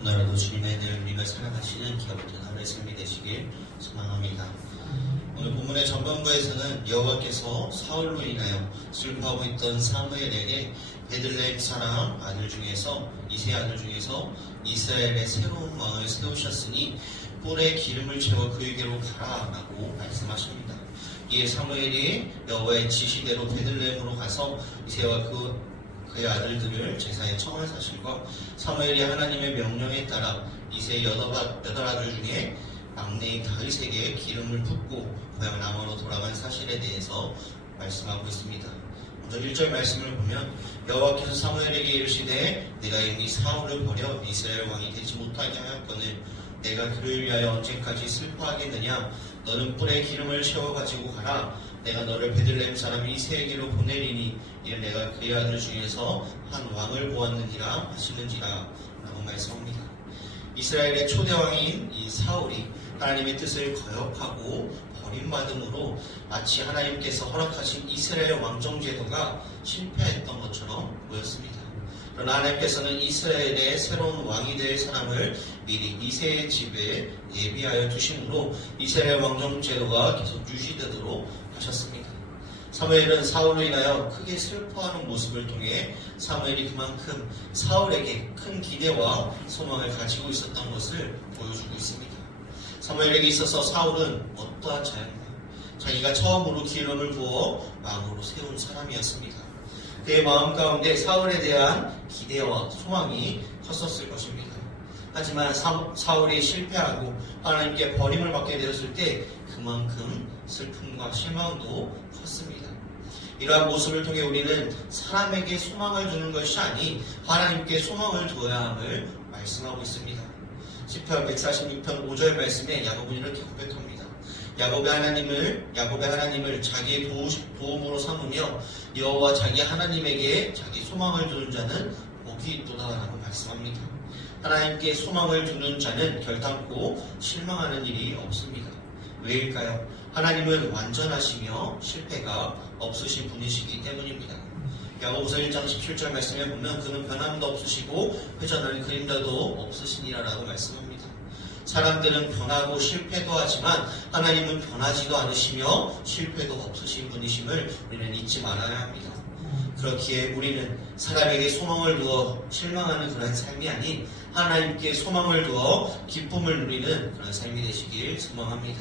오늘도 주님의 늘 우리가 살아가시는 기업된 하루의 삶이 되시길 소망합니다. 오늘 본문의 전반부에서는 여호와께서 사울로 인하여 슬퍼하고 있던 사무엘에게 베들레헴 사람 아들 중에서 이세 아들 중에서 이스라엘의 새로운 왕을 세우셨으니 뿔에 기름을 채워 그에게로 가라라고 말씀하십니다. 이에 사무엘이 여호와의 지시대로 베들레헴으로 가서 이세와 그의 아들들을 제사에 청한 사실과 사무엘이 하나님의 명령에 따라 이세 여덟 아들 중에 막내인 다윗에게 기름을 붓고 고향 라마로 돌아간 사실에 대해서 말씀하고 있습니다. 먼저 1절 말씀을 보면 여호와께서 사무엘에게 이르시되 내가 이미 사울을 버려 이스라엘 왕이 되지 못하게 하였거늘 내가 그를 위하여 언제까지 슬퍼하겠느냐. 너는 뿔에 기름을 채워가지고 가라. 내가 너를 베들레헴 사람 이새에게로 보내리니 이는 내가 그의 아들 중에서 한 왕을 보았느니라 하시는지라 라고 말씀합니다. 이스라엘의 초대 왕인 이 사울이 하나님의 뜻을 거역하고 버림받음으로 마치 하나님께서 허락하신 이스라엘 왕정제도가 실패했던 것처럼 보였습니다. 그러나 하나님께서는 이스라엘의 새로운 왕이 될 사람을 미리 이새의 집에 예비하여 두심으로 이스라엘 왕정제도가 계속 유지되도록 하셨습니다. 사무엘은 사울로 인하여 크게 슬퍼하는 모습을 통해 사무엘이 그만큼 사울에게 큰 기대와 소망을 가지고 있었던 것을 보여주고 있습니다. 사무엘에게 있어서 사울은 어떠한 자였나? 자기가 처음으로 기름을 부어 왕으로 세운 사람이었습니다. 그의 마음 가운데 사울에 대한 기대와 소망이 컸었을 것입니다. 하지만 사울이 실패하고 하나님께 버림을 받게 되었을 때 그만큼 슬픔과 실망도 컸습니다. 이러한 모습을 통해 우리는 사람에게 소망을 두는 것이 아닌 하나님께 소망을 두어야 함을 말씀하고 있습니다. 시편 146편 5절 말씀에 야곱은 이렇게 고백합니다. 야곱의 하나님을 자기의 도움으로 삼으며 여호와 자기 하나님에게 자기 소망을 두는 자는 복이 있도다라고 말씀합니다. 하나님께 소망을 두는 자는 결단코 실망하는 일이 없습니다. 왜일까요? 하나님은 완전하시며 실패가 없으신 분이시기 때문입니다. 야고보서 1장 17절 말씀에 보면 그는 변함도 없으시고 회전할 그림자도 없으시니라라고 말씀합니다. 사람들은 변하고 실패도 하지만 하나님은 변하지도 않으시며 실패도 없으신 분이심을 우리는 잊지 말아야 합니다. 그렇기에 우리는 사람에게 소망을 두어 실망하는 그런 삶이 아닌 하나님께 소망을 두어 기쁨을 누리는 그런 삶이 되시길 소망합니다.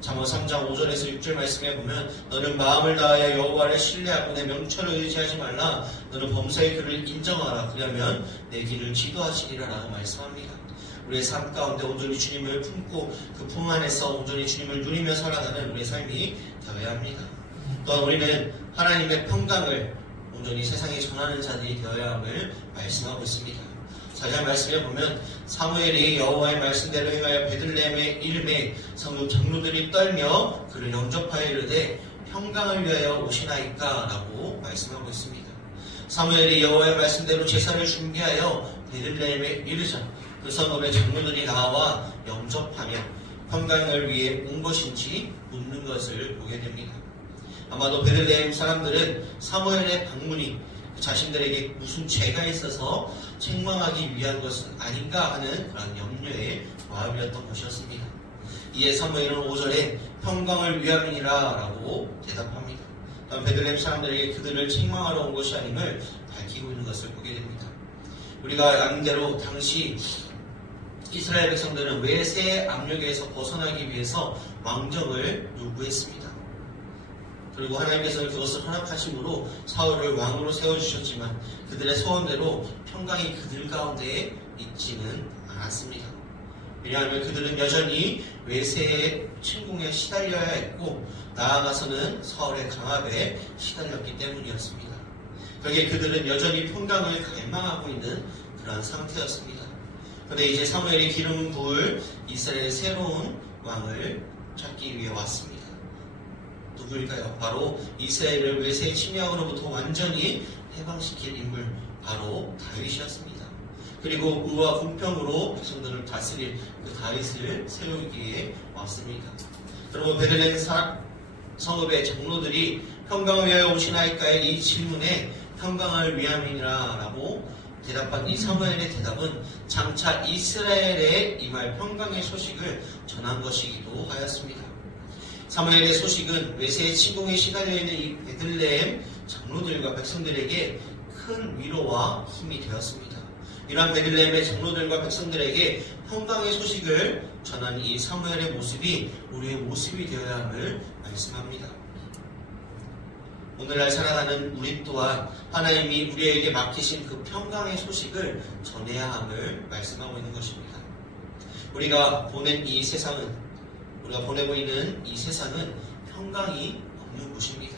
잠언 3장 5절에서 6절 말씀에 보면 너는 마음을 다하여 여호와를 신뢰하고 내 명철을 의지하지 말라. 너는 범사의 그를 인정하라. 그러면 내 길을 지도하시리라 라고 말씀합니다. 우리의 삶 가운데 온전히 주님을 품고 그 품 안에서 온전히 주님을 누리며 살아가는 우리의 삶이 되어야 합니다. 또한 우리는 하나님의 평강을 온전히 세상에 전하는 자들이 되어야 함을 말씀하고 있습니다. 4절 말씀에 보면 사무엘이 여호와의 말씀대로 행하여 베들레헴에 이름에 성읍 장로들이 떨며 그를 영접하여 이르되 평강을 위하여 오시나이까 라고 말씀하고 있습니다. 사무엘이 여호와의 말씀대로 제사를 준비하여 베들레헴에 이르자 그 성읍의 장로들이 나와 영접하며 평강을 위해 온 것인지 묻는 것을 보게 됩니다. 아마도 베들레헴 사람들은 사무엘의 방문이 자신들에게 무슨 죄가 있어서 책망하기 위한 것은 아닌가 하는 그런 염려의 마음이었던 것이었습니다. 이에 사무엘은 5절에 평강을 위함이니라 라고 대답합니다. 또한 베들레헴 사람들에게 그들을 책망하러 온 것이 아님을 밝히고 있는 것을 보게 됩니다. 우리가 아는 대로 당시 이스라엘 백성들은 외세의 압력에서 벗어나기 위해서 왕정을 요구했습니다. 그리고 하나님께서는 그것을 허락하심으로 사울을 왕으로 세워주셨지만 그들의 소원대로 평강이 그들 가운데 있지는 않았습니다. 왜냐하면 그들은 여전히 외세의 침공에 시달려야 했고 나아가서는 사울의 강압에 시달렸기 때문이었습니다. 그러기에 그들은 여전히 평강을 갈망하고 있는 그러한 상태였습니다. 그런데 이제 사무엘이 기름 부을 이스라엘의 새로운 왕을 찾기 위해 왔습니다. 누구일까요? 바로 이스라엘을 외세의 침략으로부터 완전히 해방시킬 인물 바로 다윗이었습니다. 그리고 의와 공평으로 백성들을 다스릴 그 다윗을 세우기에 왔습니다. 여러분 베들레헴 성읍의 장로들이 평강을 위하여 오시나이까의 이 질문에 평강을 위함이니라 라고 대답한 이 사무엘의 대답은 장차 이스라엘에 임할 평강의 소식을 전한 것이기도 하였습니다. 사무엘의 소식은 외세의 침공에 시달려 있는 이 베들레헴 장로들과 백성들에게 큰 위로와 힘이 되었습니다. 이러한 베들레헴의 장로들과 백성들에게 평강의 소식을 전한 이 사무엘의 모습이 우리의 모습이 되어야 함을 말씀합니다. 오늘날 살아가는 우리 또한 하나님이 우리에게 맡기신 그 평강의 소식을 전해야 함을 말씀하고 있는 것입니다. 우리가 보낸 이 세상은, 우리가 보내고 있는 이 세상은 평강이 없는 곳입니다.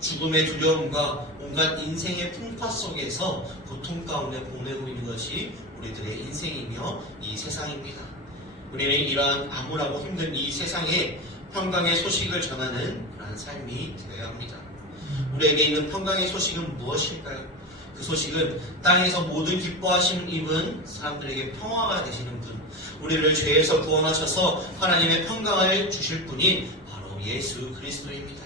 죽음의 두려움과 온갖 인생의 풍파 속에서 고통 가운데 보내고 있는 것이 우리들의 인생이며 이 세상입니다. 우리는 이러한 암울하고 힘든 이 세상에 평강의 소식을 전하는 그러한 삶이 되어야 합니다. 우리에게 있는 평강의 소식은 무엇일까요? 그 소식은 땅에서 모든 기뻐하시는 이분, 사람들에게 평화가 되시는 분, 우리를 죄에서 구원하셔서 하나님의 평강을 주실 분이 바로 예수 그리스도입니다.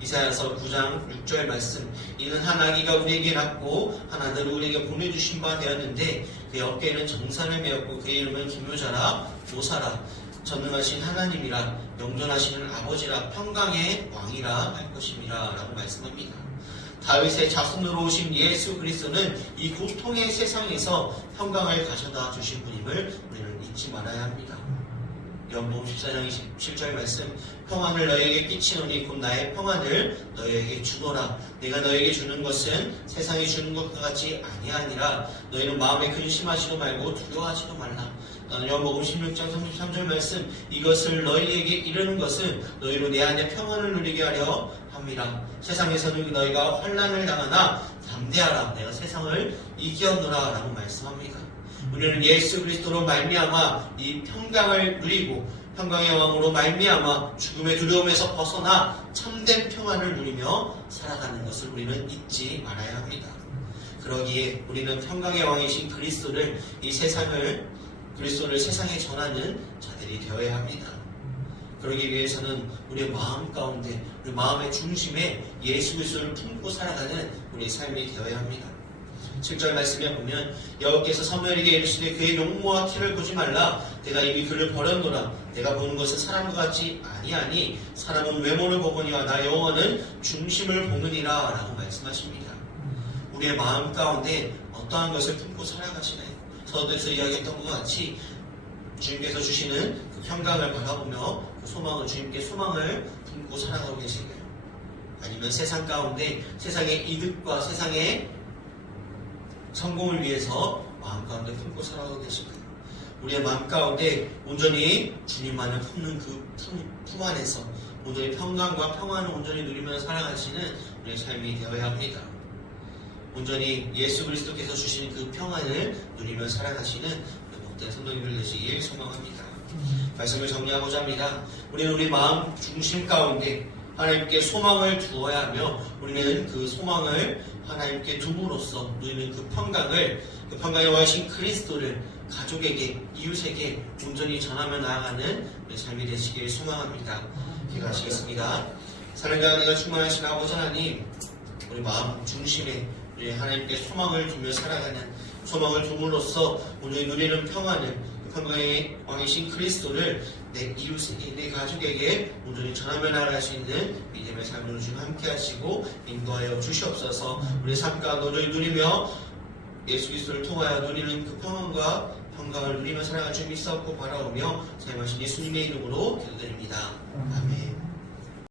이사야서 9장 6절 말씀, 이는 한 아기가 우리에게 낳고 한 아들을 우리에게 보내주신 바 되었는데 그의 어깨에는 정사를 메었고 그의 이름은 기묘자라 보사라 전능하신 하나님이라 영존하시는 아버지라 평강의 왕이라 할 것입니다 라고 말씀합니다. 다윗의 자손으로 오신 예수 그리스도는 이 고통의 세상에서 평강을 가져다 주신 분임을 우리는 잊지 말아야 합니다. 요한복음 14장 27절 말씀, 평안을 너희에게 끼치노니 곧 나의 평안을 너희에게 주노라. 내가 너희에게 주는 것은 세상이 주는 것과 같이 아니하니라. 너희는 마음에 근심하지도 말고 두려워하지도 말라. 요한복음 16장 33절 말씀, 이것을 너희에게 이르는 것은 너희로 내 안에 평안을 누리게 하려 함이라. 세상에서는 너희가 환난을 당하나 담대하라. 내가 세상을 이겼노라 라고 말씀합니다. 우리는 예수 그리스도로 말미암아 이 평강을 누리고 평강의 왕으로 말미암아 죽음의 두려움에서 벗어나 참된 평안을 누리며 살아가는 것을 우리는 잊지 말아야 합니다. 그러기에 우리는 평강의 왕이신 그리스도를 세상에 전하는 자들이 되어야 합니다. 그러기 위해서는 우리의 마음 가운데, 우리 마음의 중심에 예수 그리스도를 품고 살아가는 우리의 삶이 되어야 합니다. 7절 말씀에 보면 여호와께서 사무엘에게 이르시되 그의 용모와 키를 보지 말라. 내가 이미 그를 버렸노라. 내가 보는 것은 사람과 같지 아니하니 사람은 외모를 보거니와 나 여호와는 중심을 보느니라 라고 말씀하십니다. 우리의 마음 가운데 어떠한 것을 품고 살아가시나요? 서두에서 이야기했던 것 같이 주님께서 주시는 그 평강을 바라보며 그 소망을, 주님께 소망을 품고 살아가고 계신가요? 아니면 세상 가운데 세상의 이득과 세상의 성공을 위해서 마음 가운데 품고 살아가고 계신가요? 우리의 마음 가운데 온전히 주님만을 품는 그 품 안에서 온전히 평강과 평안을 온전히 누리며 살아가시는 우리의 삶이 되어야 합니다. 온전히 예수 그리스도께서 주신 그 평안을 누리며 살아가시는 우리 복된 성도님들 되시길 소망합니다. 말씀을 정리하고자 합니다. 우리는 우리 마음 중심 가운데 하나님께 소망을 두어야 하며 우리는 그 소망을 하나님께 둠으로써 누리는 그 평강을, 그 평강의 왕이신 그리스도를 가족에게, 이웃에게 온전히 전하며 나아가는 우리 삶이 되시길 소망합니다. 기도하시겠습니다. 사랑과 은혜가 충만하신 아버지 하나님, 우리 마음 중심에 우리 하나님께 소망을 두며 살아가는, 소망을 둠으로써 오늘 누리는 평안을, 그 평강의 왕이신 그리스도를 내 이웃에게, 내 가족에게 온전히 전하며 나아갈 수 있는 믿음의 삶으로 주님 함께 하시고 인도하여 주시옵소서. 우리 삶 가운데 온전히 누리며 예수 그리스도를 통하여 누리는 그 평안과 평강을 누리며 살아갈 줄 믿사옵고 바라오며 사용하신 예수님의 이름으로 기도드립니다.